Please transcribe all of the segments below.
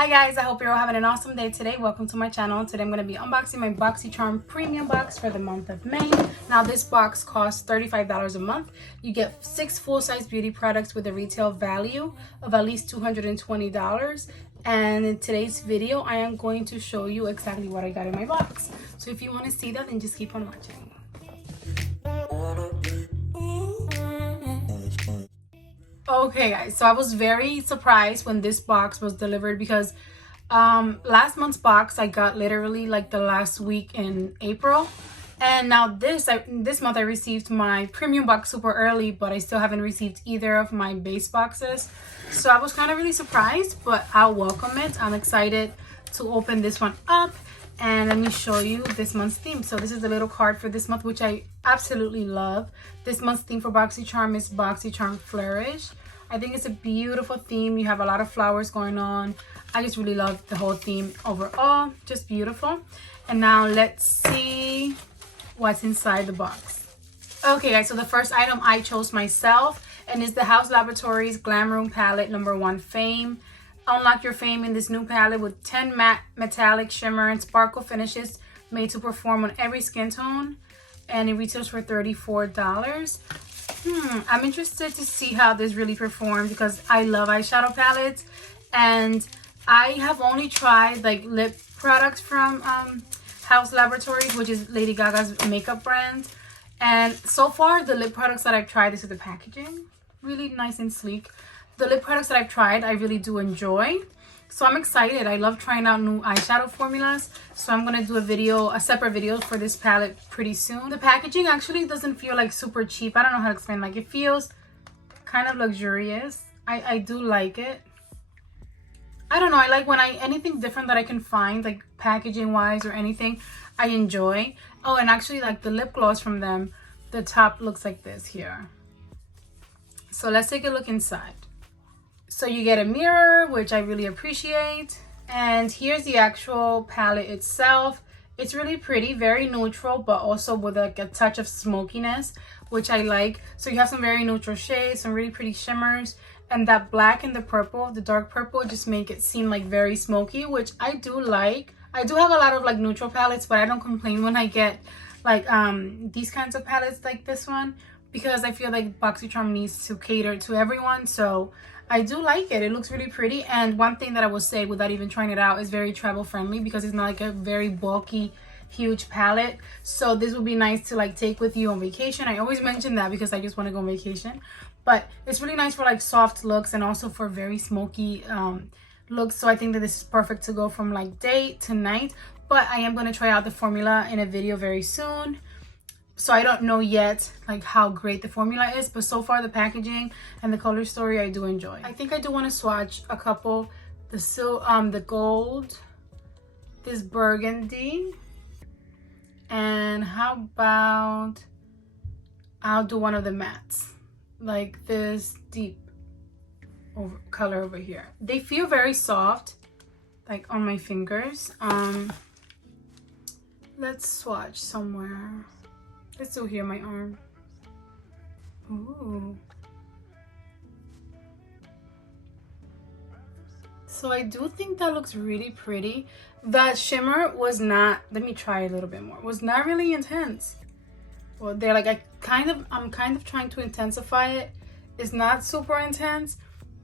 Hi guys, I hope you're all having an awesome day today. Welcome to my channel. Today I'm going to be unboxing my BOXYCHARM premium box for the month of May. Now this box costs $35 a month. You get 6 full-size beauty products with a retail value of at least $220. And in today's video, I am going to show you exactly what I got in my box. So if you want to see that, then just keep on watching. Okay guys, so I was very surprised when this box was delivered because last month's box I got literally like the last week in April, and now this month I received my premium box super early, but I still haven't received either of my base boxes. So I was kind of really surprised, but I'll welcome it. I'm excited to open this one up, and let me show you this month's theme. So this is the little card for this month, which I absolutely love. This month's theme for BOXYCHARM is BOXYCHARM Flourish. I think it's a beautiful theme. You have a lot of flowers going on. I just really love the whole theme overall. Just beautiful. And now let's see what's inside the box. Okay guys, so the first item I chose myself, and is the Haus Laboratories Glam Room Palette #1 Fame. Unlock your fame in this new palette with 10 matte, metallic, shimmer, and sparkle finishes made to perform on every skin tone. And it retails for $34. I'm interested to see how this really performs because I love eyeshadow palettes, and I have only tried like lip products from Haus Laboratories, which is Lady Gaga's makeup brand. And so far the lip products that I've tried, this is the packaging, really nice and sleek. The lip products that I've tried I really do enjoy, so I'm excited. I love trying out new eyeshadow formulas, so I'm gonna do a separate video for this palette pretty soon. The packaging actually doesn't feel like super cheap. I don't know how to explain. Like, it feels kind of luxurious. I do like it. I don't know, I like when anything different that I can find, like packaging wise or anything, I enjoy. Oh, and actually like the lip gloss from them, the top looks like this here. So let's take a look inside. So you get a mirror, which I really appreciate. And here's the actual palette itself. It's really pretty, very neutral, but also with like a touch of smokiness, which I like. So you have some very neutral shades, some really pretty shimmers, and that black and the purple, the dark purple, just make it seem like very smoky, which I do like. I do have a lot of like neutral palettes, but I don't complain when I get like these kinds of palettes like this one, because I feel like BOXYCHARM needs to cater to everyone. So I do like it. It looks really pretty. And one thing that I will say without even trying it out is very travel friendly, because it's not like a very bulky, huge palette. So this would be nice to like take with you on vacation. I always mention that because I just want to go on vacation. But it's really nice for like soft looks and also for very smoky looks. So I think that this is perfect to go from like day to night. But I am going to try out the formula in a video very soon. So I don't know yet like how great the formula is, but so far the packaging and the color story I do enjoy. I think I do want to swatch a couple. The gold, this burgundy, and how about I'll do one of the mattes, like this deep color over here. They feel very soft, like on my fingers. Let's swatch somewhere. Let's do here, my arm. Ooh. So I do think that looks really pretty. That shimmer was not, let me try a little bit more, was not really intense. Well, they're like, I'm kind of trying to intensify it. It's not super intense,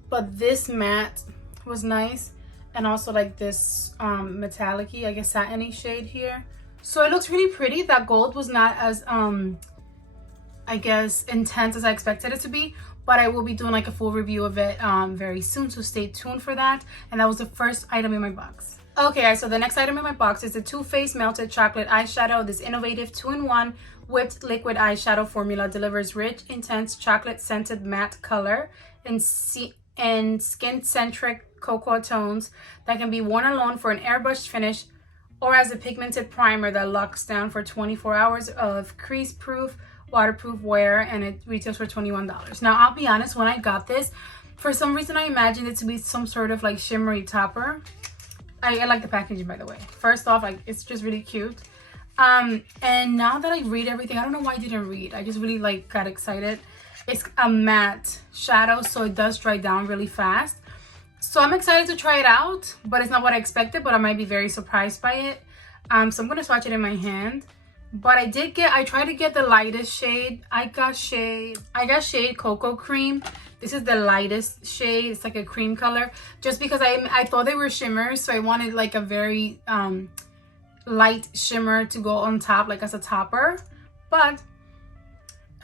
but this matte was nice. And also like this metallic-y, I guess satiny shade here. So it looks really pretty. That gold was not as, I guess, intense as I expected it to be. But I will be doing like a full review of it very soon. So stay tuned for that. And that was the first item in my box. Okay, guys, so the next item in my box is the Too Faced Melted Chocolate Eyeshadow. This innovative 2-in-1 whipped liquid eyeshadow formula delivers rich, intense chocolate-scented matte color and skin-centric cocoa tones that can be worn alone for an airbrushed finish, or as a pigmented primer that locks down for 24 hours of crease-proof, waterproof wear, and it retails for $21. Now, I'll be honest, when I got this, for some reason I imagined it to be some sort of like shimmery topper. I like the packaging, by the way. First off, like, it's just really cute. And now that I read everything, I don't know why I didn't read. I just really like got excited. It's a matte shadow, so it does dry down really fast. So I'm excited to try it out, but it's not what I expected, but I might be very surprised by it. So I'm gonna swatch it in my hand. But I tried to get the lightest shade. I got shade Cocoa Cream. This is the lightest shade. It's like a cream color. Just because I thought they were shimmers, so I wanted like a very light shimmer to go on top, like as a topper. But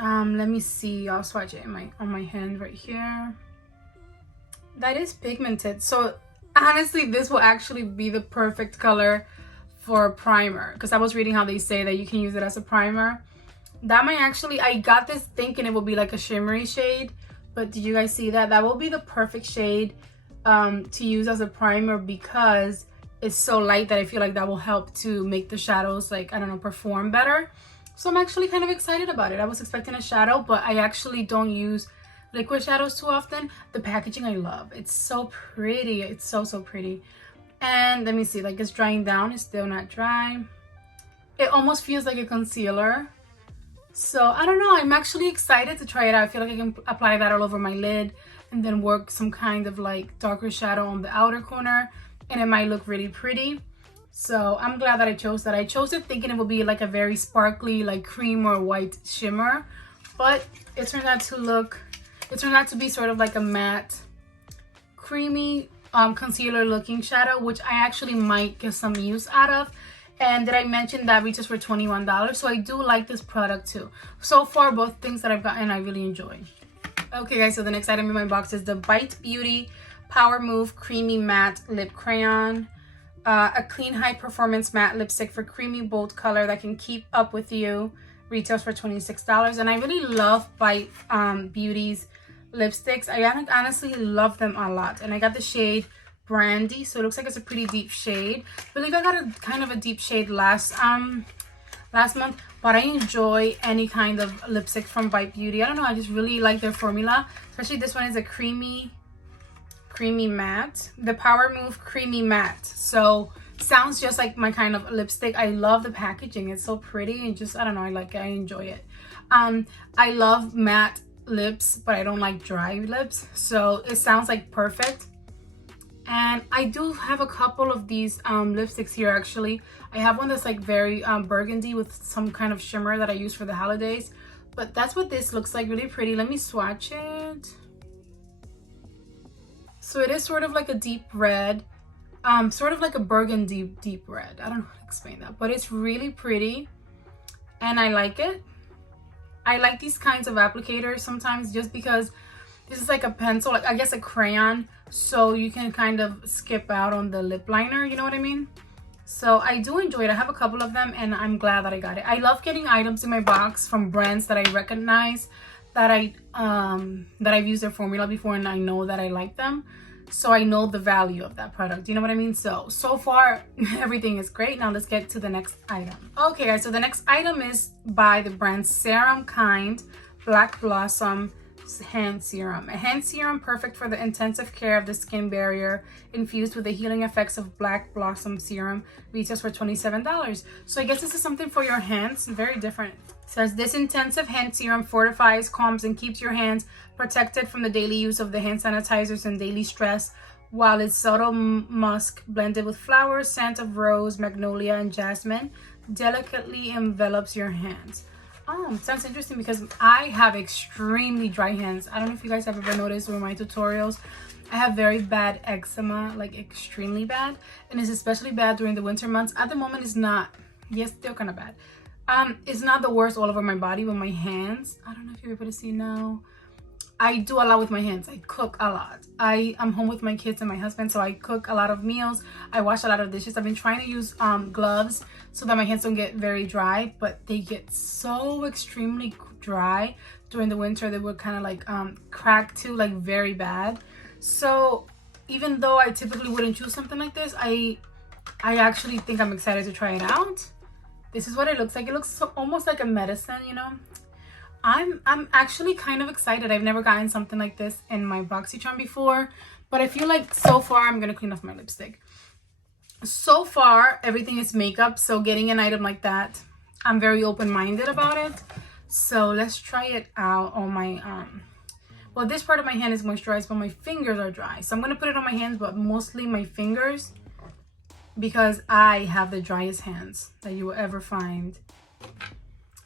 let me see. I'll swatch it on my hand right here. That is pigmented. So honestly, this will actually be the perfect color for a primer, because I was reading how they say that you can use it as a primer. That might actually, I got this thinking it will be like a shimmery shade, but did you guys see that? That will be the perfect shade to use as a primer, because it's so light that I feel like that will help to make the shadows, like, I don't know, perform better. So I'm actually kind of excited about it. I was expecting a shadow, but I actually don't use liquid shadows too often. The packaging I love. It's so pretty. It's so pretty. And let me see, like, it's drying down. It's still not dry. It almost feels like a concealer. So I don't know, I'm actually excited to try it out. I feel like I can apply that all over my lid and then work some kind of like darker shadow on the outer corner, and it might look really pretty. So I'm glad that I chose that. I chose it thinking it would be like a very sparkly, like cream or white shimmer, but it turned out to be sort of like a matte, creamy concealer looking shadow, which I actually might get some use out of. And did I mention that reaches for $21? So I do like this product too. So far, both things that I've gotten, I really enjoy. Okay guys, so the next item in my box is the Bite Beauty Power Move Creamy Matte Lip Crayon. A clean high performance matte lipstick for creamy bold color that can keep up with you. Retails for $26. And I really love Bite Beauty's lipsticks. I honestly love them a lot. And I got the shade Brandy, so it looks like it's a pretty deep shade. I believe I got a kind of a deep shade last month, but I enjoy any kind of lipstick from Bite Beauty. I don't know, I just really like their formula. Especially this one is a creamy matte, the Power Move Creamy Matte. So sounds just like my kind of lipstick. I love the packaging. It's so pretty and just, I don't know, I like it. I enjoy it. I love matte lips, but I don't like dry lips, so it sounds like perfect. And I do have a couple of these lipsticks here actually. I have one that's like very burgundy with some kind of shimmer that I use for the holidays. But that's what this looks like, really pretty. Let me swatch it. So it is sort of like a deep red, sort of like a burgundy deep red. I don't know how to explain that, but it's really pretty and I like it. I like these kinds of applicators sometimes just because this is like a pencil, like I guess a crayon, so you can kind of skip out on the lip liner, you know what I mean? So I do enjoy it. I have a couple of them and I'm glad that I got it. I love getting items in my box from brands that I recognize, that I've used their formula before and I know that I like them. So I know the value of that product, you know what I mean? So far everything is great. Now let's get to the next item. Okay guys, so the next item is by the brand Serum Kind Black Blossom hand serum. A hand serum perfect for the intensive care of the skin barrier, infused with the healing effects of Black Blossom serum. Retails for $27. So I guess this is something for your hands, very different. It says this intensive hand serum fortifies, calms, and keeps your hands protected from the daily use of the hand sanitizers and daily stress, while its subtle musk blended with flowers, scent of rose, magnolia, and jasmine delicately envelops your hands. Sounds interesting because I have extremely dry hands. I don't know if you guys have ever noticed during my tutorials. I have very bad eczema, like extremely bad, and it's especially bad during the winter months. At the moment, it's not. Yes, still kind of bad. It's not the worst all over my body, but my hands. I don't know if you're able to see now. I do a lot with my hands. I cook a lot. I'm home with my kids and my husband, so I cook a lot of meals. I wash a lot of dishes. I've been trying to use gloves so that my hands don't get very dry, but they get so extremely dry during the winter. They would kind of like crack too, like very bad. So even though I typically wouldn't choose something like this, I actually think I'm excited to try it out. This is what it looks like. It looks so, almost like a medicine, you know. I'm actually kind of excited. I've never gotten something like this in my BOXYCHARM before, but I feel like so far, I'm gonna clean off my lipstick. So far, everything is makeup, so getting an item like that, I'm very open-minded about it. So let's try it out on my Well, this part of my hand is moisturized, but my fingers are dry. So I'm going to put it on my hands, but mostly my fingers, because I have the driest hands that you will ever find.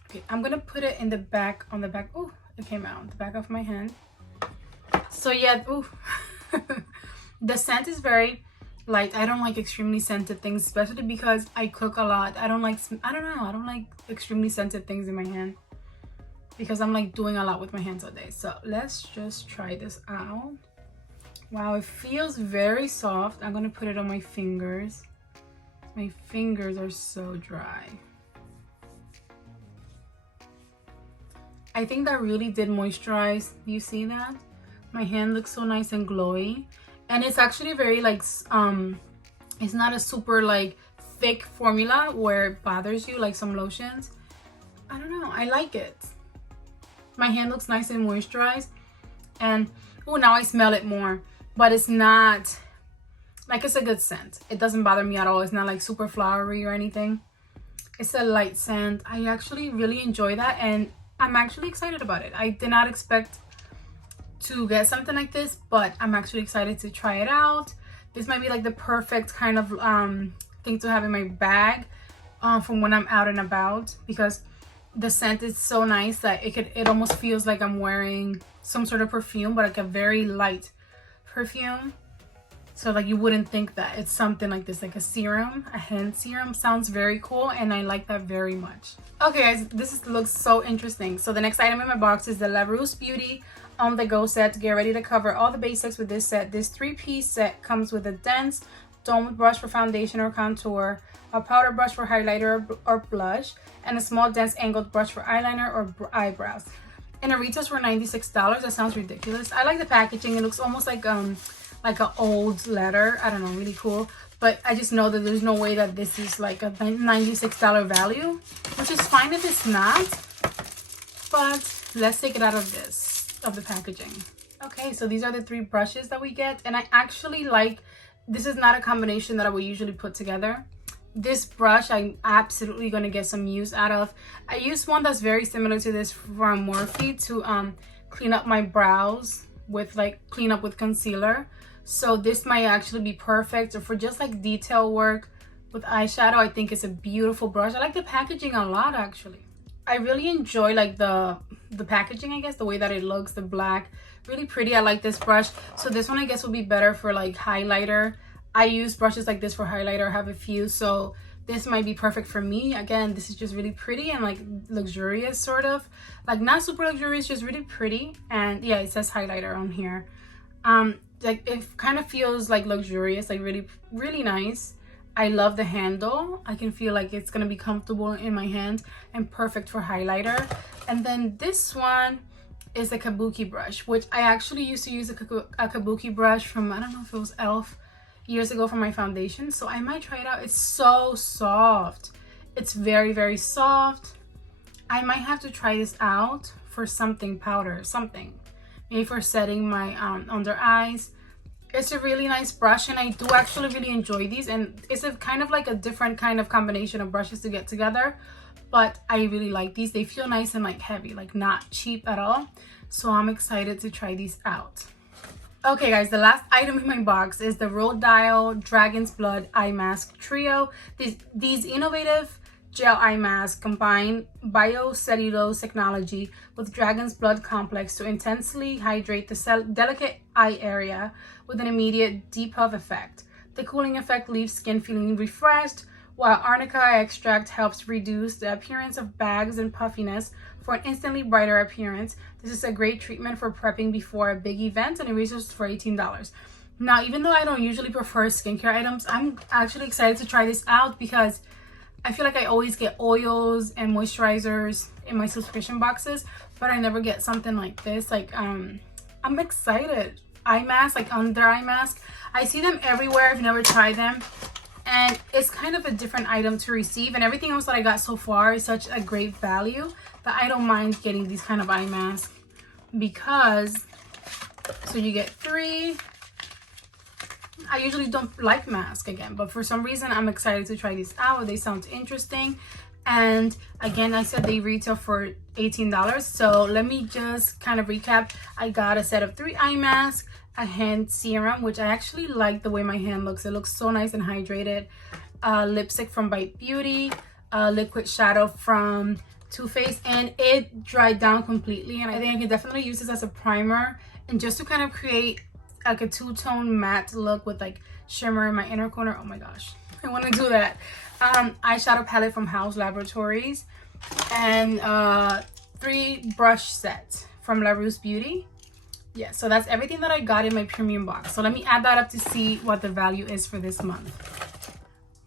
Okay, I'm going to put it in the back, on the back. Oh, it came out, the back of my hand. So yeah, ooh. The scent is very light. I don't like extremely scented things, especially because I cook a lot. I don't like extremely scented things in my hand, because I'm like doing a lot with my hands all day. So let's just try this out. Wow, it feels very soft. I'm gonna put it on my fingers. My fingers are so dry. I think that really did moisturize. Do you see that? My hand looks so nice and glowy. And it's actually very like, it's not a super like thick formula where it bothers you like some lotions. I don't know, I like it. My hand looks nice and moisturized, and oh, now I smell it more, but it's not like, it's a good scent. It doesn't bother me at all. It's not like super flowery or anything. It's a light scent. I actually really enjoy that, and I'm actually excited about it. I did not expect to get something like this, but I'm actually excited to try it out. This might be like the perfect kind of thing to have in my bag from when I'm out and about, because the scent is so nice that it almost feels like I'm wearing some sort of perfume, but like a very light perfume. So like you wouldn't think that it's something like this, like a serum, a hand serum. Sounds very cool, and I like that very much. Okay guys, looks so interesting. So the next item in my box is the La Rousse Beauty On The Go set. Get ready to cover all the basics with this set. This 3-piece set comes with a dense domed brush for foundation or contour, a powder brush for highlighter or blush, and a small dense angled brush for eyeliner or eyebrows. And it retails for $96. That sounds ridiculous. I like the packaging. It looks almost like an old letter. I don't know, really cool. But I just know that there's no way that this is like a $96 value, which is fine if it's not. But let's take it out of the packaging. Okay, so these are the 3 brushes that we get, and I actually like, this is not a combination that I would usually put together. This brush I'm absolutely going to get some use out of. I used one that's very similar to this from Morphe to clean up my brows with clean up with concealer. So this might actually be perfect, or for just like detail work with eyeshadow. I think it's a beautiful brush. I like the packaging a lot actually. I really enjoy like the packaging, I guess, the way that it looks, the black, really pretty. I like this brush. So this one I guess will be better for like highlighter. I use brushes like this for highlighter. I have a few, so this might be perfect for me. Again, this is just really pretty and like luxurious, sort of like not super luxurious, just really pretty. And yeah, it says highlighter on here. Like it kind of feels like luxurious, like really nice. I love the handle. I can feel like it's gonna be comfortable in my hand and perfect for highlighter. And then this one is a kabuki brush, which I actually used to use a kabuki brush from, I don't know if it was e.l.f. years ago for my foundation. So I might try it out. It's so soft. It's very soft. I might have to try this out for something powder, something. Maybe for setting my under eyes. It's a really nice brush, and I do actually really enjoy these, and it's a kind of like a different kind of combination of brushes to get together, but I really like these. They feel nice and like heavy, like not cheap at all. So I'm excited to try these out. Okay guys, the last item in my box is the Rodial Dragon's Blood Eye Mask Trio. These innovative gel eye masks combine biocellulose technology with dragon's blood complex to intensely hydrate the delicate eye area with an immediate depuff effect. The cooling effect leaves skin feeling refreshed, while arnica extract helps reduce the appearance of bags and puffiness for an instantly brighter appearance. This is a great treatment for prepping before a big event, and it retails for $18. Now, even though I don't usually prefer skincare items, I'm actually excited to try this out because I feel like I always get oils and moisturizers in my subscription boxes, but I never get something like this. Like, I'm excited. Eye mask, like under eye mask. I see them everywhere. I've never tried them. And it's kind of a different item to receive. And everything else that I got so far is such a great value that I don't mind getting these kind of eye masks. Because, so you get 3. I usually don't like masks again, but for some reason I'm excited to try these out. They sound interesting. And again, I said they retail for $18. So let me just kind of recap. I got a set of 3 eye masks, a hand serum, which I actually like the way my hand looks. It looks so nice and hydrated. Lipstick from Bite Beauty, liquid shadow from Too Faced, and it dried down completely. And I think I can definitely use this as a primer and just to kind of create like a two-tone matte look with like shimmer in my inner corner. Oh my gosh, I want to do that. Eyeshadow palette from House Laboratories, and 3 brush sets from La Rousse Beauty. Yeah, so that's everything that I got in my premium box. So let me add that up to see what the value is for this month.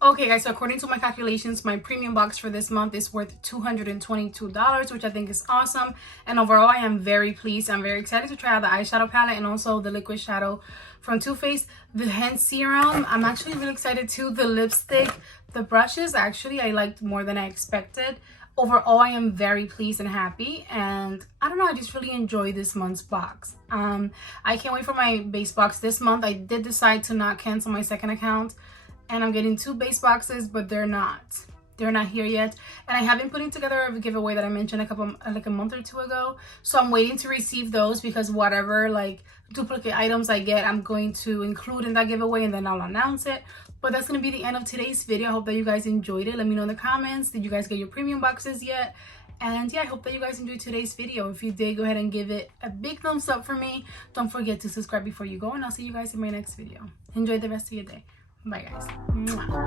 Okay guys, so according to my calculations, my premium box for this month is worth $222, which I think is awesome. And overall, I am very pleased. I'm very excited to try out the eyeshadow palette and also the liquid shadow from Too Faced. The hand serum, I'm actually really excited too. The lipstick, the brushes, actually, I liked more than I expected. Overall, I am very pleased and happy. And I don't know, I just really enjoyed this month's box. I can't wait for my base box this month. I did decide to not cancel my second account. And I'm getting 2 base boxes, but they're not here yet. And I have been putting together a giveaway that I mentioned a month or 2 ago. So I'm waiting to receive those, because whatever like duplicate items I get, I'm going to include in that giveaway, and then I'll announce it. But that's going to be the end of today's video. I hope that you guys enjoyed it. Let me know in the comments, did you guys get your premium boxes yet? And yeah, I hope that you guys enjoyed today's video. If you did, go ahead and give it a big thumbs up for me. Don't forget to subscribe before you go, and I'll see you guys in my next video. Enjoy the rest of your day. Bye guys. Mwah.